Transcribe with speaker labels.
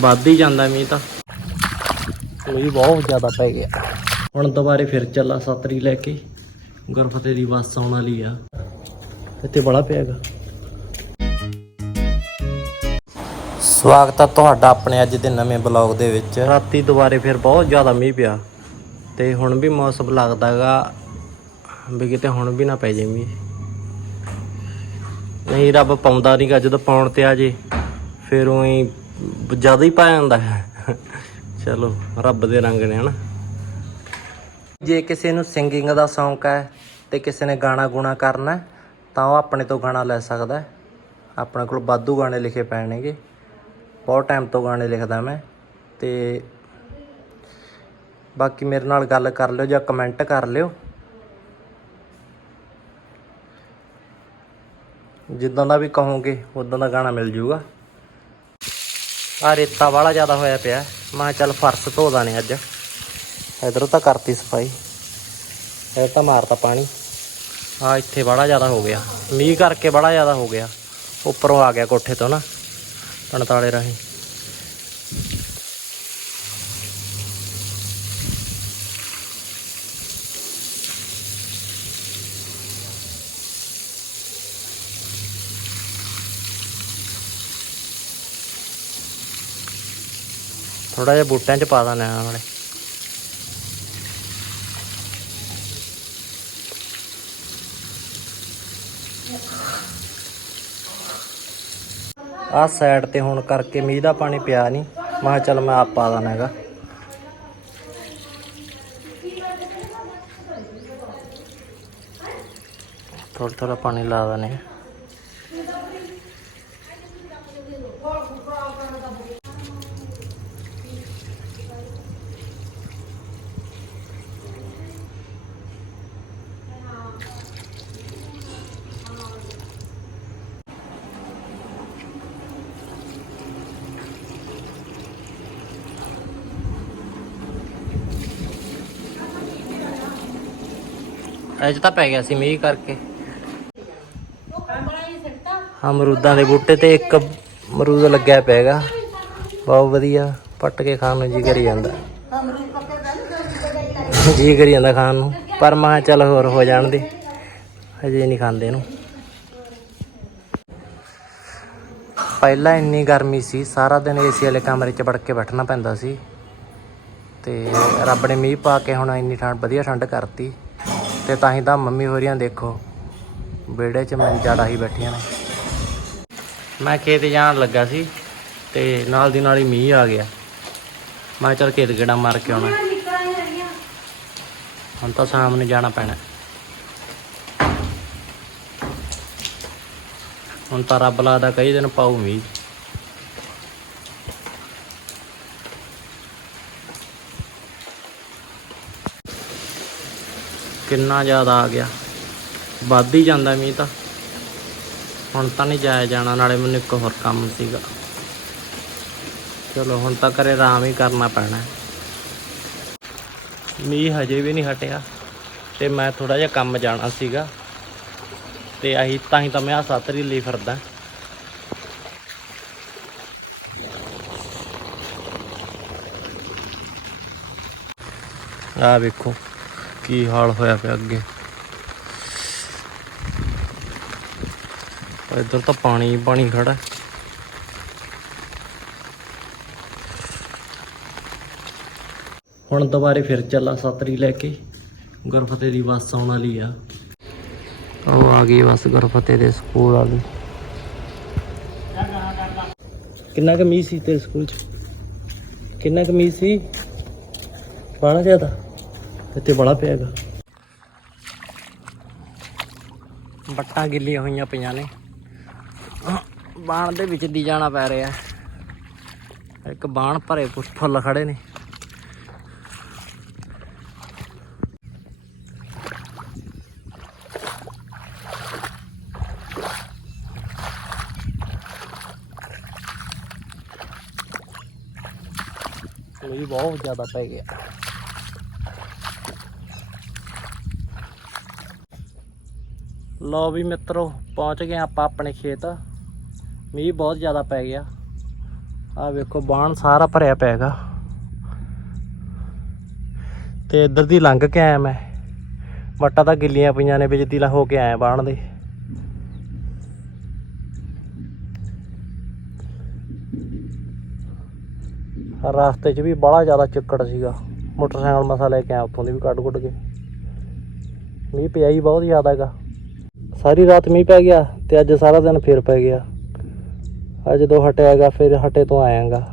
Speaker 1: ਵੱਧ ਹੀ ਜਾਂਦਾ ਮੀਂਹ ਤਾਂ। ਮੀਂਹ ਬਹੁਤ ਜ਼ਿਆਦਾ ਪੈ ਗਿਆ। ਹੁਣ ਦੁਬਾਰੇ ਫਿਰ ਚੱਲਾ ਸਤਰੀ ਲੈ ਕੇ। ਗੁਰਫਤੇ ਦੀ ਬੱਸ ਆਉਣ ਵਾਲੀ ਆ। ਇੱਥੇ ਬੜਾ ਪਿਆਗਾ ਸਵਾਗਤ ਹੈ ਤੁਹਾਡਾ ਆਪਣੇ ਅੱਜ ਦੇ ਨਵੇਂ ਬਲੌਗ ਦੇ ਵਿੱਚ। ਰਾਤੀ ਦੁਬਾਰੇ ਫਿਰ ਬਹੁਤ ਜ਼ਿਆਦਾ ਮੀਂਹ ਪਿਆ। ਤੇ ਹੁਣ ਵੀ ਮੌਸਮ ਲੱਗਦਾਗਾ ਵੀ ਕਿਤੇ ਹੁਣ ਵੀ ਨਾ ਪੈ ਜੇ ਮੀਂਹ। ਨਹੀਂ ਰੱਬ ਪਾਉਂਦਾ ਨਹੀਂਗਾ ਜਦੋਂ ਪਾਉਣ ਤੇ ਆ ਜੇ ਫਿਰ ਉਹੀ ਜ਼ਿਆਦਾ ਹੀ ਪਾ ਜਾਂਦਾ ਹੈ। ਚਲੋ, ਰੱਬ ਦੇ ਰੰਗ ਨੇ, ਹਨਾ। ਜੇ ਕਿਸੇ ਨੂੰ ਸਿੰਗਿੰਗ ਦਾ ਸ਼ੌਂਕ ਹੈ ਤੇ ਕਿਸੇ ਨੇ ਗਾਣਾ ਗੁਣਾ ਕਰਨਾ ਤਾਂ ਉਹ ਆਪਣੇ ਤੋਂ ਗਾਣਾ ਲੈ ਸਕਦਾ ਹੈ। ਆਪਣੇ ਕੋਲ ਵਾਧੂ ਗਾਣੇ ਲਿਖੇ ਪਏ ਨੇਗੇ। ਬਹੁਤ ਟਾਈਮ ਤੋਂ ਗਾਣੇ ਲਿਖਦਾ ਮੈਂ। ਤੇ ਬਾਕੀ ਮੇਰੇ ਨਾਲ ਗੱਲ ਕਰ ਲਿਓ ਜਾਂ ਕਮੈਂਟ ਕਰ ਲਿਓ। ਜਿੱਦਾਂ ਦਾ ਵੀ ਕਹੋਗੇ, ਉਦਾਂ ਦਾ ਗਾਣਾ ਮਿਲ ਜੂਗਾ। ਆ ਰੇਤਾ ਵਾਲਾ ਜ਼ਿਆਦਾ ਹੋਇਆ ਪਿਆ। ਮੈਂ ਕਿਹਾ ਚੱਲ ਫਰਸ਼ ਧੋਦਾ ਨੇ ਅੱਜ। ਇਧਰੋਂ ਤਾਂ ਕਰਤੀ ਸਫ਼ਾਈ। ਇਹ ਤਾਂ ਮਾਰਤਾ ਪਾਣੀ। ਆ ਇੱਥੇ ਬੜਾ ਜ਼ਿਆਦਾ ਹੋ ਗਿਆ। ਮੀਂਹ ਕਰਕੇ ਬੜਾ ਜ਼ਿਆਦਾ ਹੋ ਗਿਆ। ਉੱਪਰੋਂ ਆ ਗਿਆ ਕੋਠੇ ਤੋਂ ਨਾ। ਪਣਤਾਲੇ ਰਾਹੀਂ। ਥੋੜਾ ਜਿਹਾ ਬੂਟਿਆਂ 'ਚ ਪਾ ਦਾਂ ਨਾਲੇ। ਆਹ ਸਾਈਡ ਤੇ ਹੁਣ ਕਰਕੇ ਮੀਂਹ ਦਾ ਪਾਣੀ ਪਿਆ ਨਹੀਂ ਮੈਂ ਕਿਹਾ ਚੱਲ ਮੈਂ ਆਪ ਪਾ ਦਾਂ ਹੈਗਾ। ਥੋੜਾ ਥੋੜਾ ਪਾਣੀ ਲਾ ਦਨੇ ਅੱਜ ਤਾਂ ਪੈ ਗਿਆ ਸੀ ਮੀਂਹ ਕਰਕੇ। ਅਮਰੂਦਾਂ ਦੇ ਬੂਟੇ ਤੇ ਇੱਕ ਅਮਰੂਦ ਲੱਗਿਆ ਪੈਗਾ ਬਹੁਤ ਵਧੀਆ, ਪੱਟ ਕੇ ਖਾਣ ਨੂੰ ਜੀ ਕਰੀ ਜਾਂਦਾ। ਜੀ ਕਰੀ ਜਾਂਦਾ ਖਾਣ ਨੂੰ। ਪਰ ਮੈਂ ਚੱਲ ਹੋਰ ਹੋ ਜਾਣ ਦੇ। ਹਜੇ ਨਹੀਂ ਖਾਂਦੇ ਇਹਨੂੰ। ਪਹਿਲਾਂ ਇੰਨੀ ਗਰਮੀ ਸੀ, ਸਾਰਾ ਦਿਨ ਏਸੀ ਵਾਲੇ ਕਮਰੇ 'ਚ ਵੜ ਕੇ ਬੈਠਣਾ ਪੈਂਦਾ ਸੀ। ਤੇ ਰੱਬ ਨੇ ਮੀਂਹ ਪਾ ਕੇ ਹੁਣ ਇੰਨੀ ਠੰਡ, ਵਧੀਆ ਠੰਡ ਕਰਤੀ। ਤੇ ਤਾਂ ਹੀ ਤਾਂ ਮੰਮੀ ਹੋਰੀਆਂ ਦੇਖੋ, ਵਿਹੜੇ 'ਚ ਮੰਜਾ ਡਾਹੀ ਬੈਠੀਆਂ ਨੇ। ਮੈਂ ਖੇਤ ਜਾਣ ਲੱਗਾ ਸੀ ਤੇ ਨਾਲ ਦੀ ਨਾਲ ਹੀ ਮੀਂਹ ਆ ਗਿਆ। ਮੈਂ ਕਿਹਾ ਚੱਲ ਖੇਤ ਗੇੜਾ ਮਾਰ ਕੇ ਆਉਣਾ। ਹੁਣ ਤਾਂ ਸ਼ਾਮ ਨੂੰ ਜਾਣਾ ਪੈਣਾ। ਹੁਣ ਤਾਂ ਰੱਬ ਲਾਦਾ ਕਈ ਦਿਨ ਪਾਉ ਮੀਂਹ। ਕਿੰਨਾ ਜ਼ਿਆਦਾ ਆ ਗਿਆ। ਵੱਧ ਹੀ ਜਾਂਦਾ ਮੀਂਹ ਤਾਂ। ਹੁਣ ਤਾਂ ਨਹੀਂ ਜਾਇਆ ਜਾਣਾ, ਨਾਲੇ ਮੈਨੂੰ ਇੱਕ ਹੋਰ ਕੰਮ ਸੀਗਾ। ਚਲੋ, ਹੁਣ ਤਾਂ ਘਰੇ ਆਰਾਮ ਹੀ ਕਰਨਾ ਪੈਣਾ। ਮੀਂਹ ਹਜੇ ਵੀ ਨਹੀਂ ਹਟਿਆ ਤੇ ਮੈਂ ਥੋੜਾ ਜਿਹਾ ਕੰਮ ਜਾਣਾ ਸੀਗਾ। ਤੇ ਆਹੀ ਤਾਂ ਹੀ ਤਾਂ ਮੈਂ ਆ ਸਤਰੀ ਲਈ ਫਿਰਦਾ। ਆ ਵੇਖੋ। ਕੀ ਹਾਲ ਹੋਇਆ ਪਿਆ ਅੱਗੇ? ਇੱਧਰ ਤਾਂ ਪਾਣੀ ਪਾਣੀ ਖੜਾ। ਹੁਣ ਦੁਬਾਰੇ ਫਿਰ ਚੱਲਾ ਸਤਰੀ ਲੈ ਕੇ। ਗੁਰਫਤੇ ਦੀ ਬੱਸ ਆਉਣ ਵਾਲੀ ਆ। ਉਹ ਆ ਗਈ ਬੱਸ ਗੁਰਫਤੇ ਦੇ ਸਕੂਲ ਵਾਲੀ। ਕਿੰਨਾ ਕੁ ਸੀ ਤੇਰੇ ਸਕੂਲ ਚ? ਕਿੰਨਾ ਕਮੀਜ਼ ਸੀ? ਬੜਾ ਜ਼ਿਆਦਾ? ਇੱਥੇ ਬੜਾ ਪਿਆਗਾ ਬੱਟਾਂ ਗਿੱਲੀਆਂ ਹੋਈਆਂ ਪਈਆਂ ਨੇ। ਬਾਣ ਦੇ ਵਿੱਚ ਦੀ ਜਾਣਾ ਪੈ ਰਿਹਾ। ਇੱਕ ਬਾਣ ਭਰੇ ਫੁੱਲ ਖੜੇ ਨੇ। ਬਹੁਤ ਜ਼ਿਆਦਾ ਪੈ ਗਿਆ। ਲਓ ਵੀ ਮਿੱਤਰੋ, ਪਹੁੰਚ ਗਏ ਆਪਾਂ ਆਪਣੇ ਖੇਤ। ਮੀਂਹ ਬਹੁਤ ਜ਼ਿਆਦਾ ਪੈ ਗਿਆ। ਆ ਵੇਖੋ, ਬਾਣ ਸਾਰਾ ਭਰਿਆ ਪੈਗਾ ਤੇ ਇੱਧਰ ਦੀ ਲੰਘ ਕੇ ਆਇਆ ਮੈਂ। ਵੱਟਾਂ ਤਾਂ ਗਿੱਲੀਆਂ ਪਈਆਂ ਨੇ, ਵਿੱਚ ਦੀ ਹੋ ਕੇ ਆਇਆ ਬਾਣ ਦੇ। ਰਸਤੇ 'ਚ ਵੀ ਬੜਾ ਜ਼ਿਆਦਾ ਚਿੱਕੜ ਸੀਗਾ। ਮੋਟਰਸਾਈਕਲ ਮਸਾ ਲੈ ਕੇ ਆਇਆ, ਉੱਥੋਂ ਦੀ ਵੀ ਕੱਢ ਕੁੱਟ ਕੇ। ਮੀਂਹ ਪਿਆ ਹੀ ਬਹੁਤ ਜ਼ਿਆਦਾ ਹੈਗਾ। ਸਾਰੀ ਰਾਤ ਮੀਂਹ ਪੈ ਗਿਆ ਤੇ ਅੱਜ ਸਾਰਾ ਦਿਨ ਫਿਰ ਪੈ ਗਿਆ। ਅੱਜ ਜਦੋਂ ਹਟਿਆਗਾ, ਫਿਰ ਹਟੇ ਤੋਂ ਆਇਆਗਾ।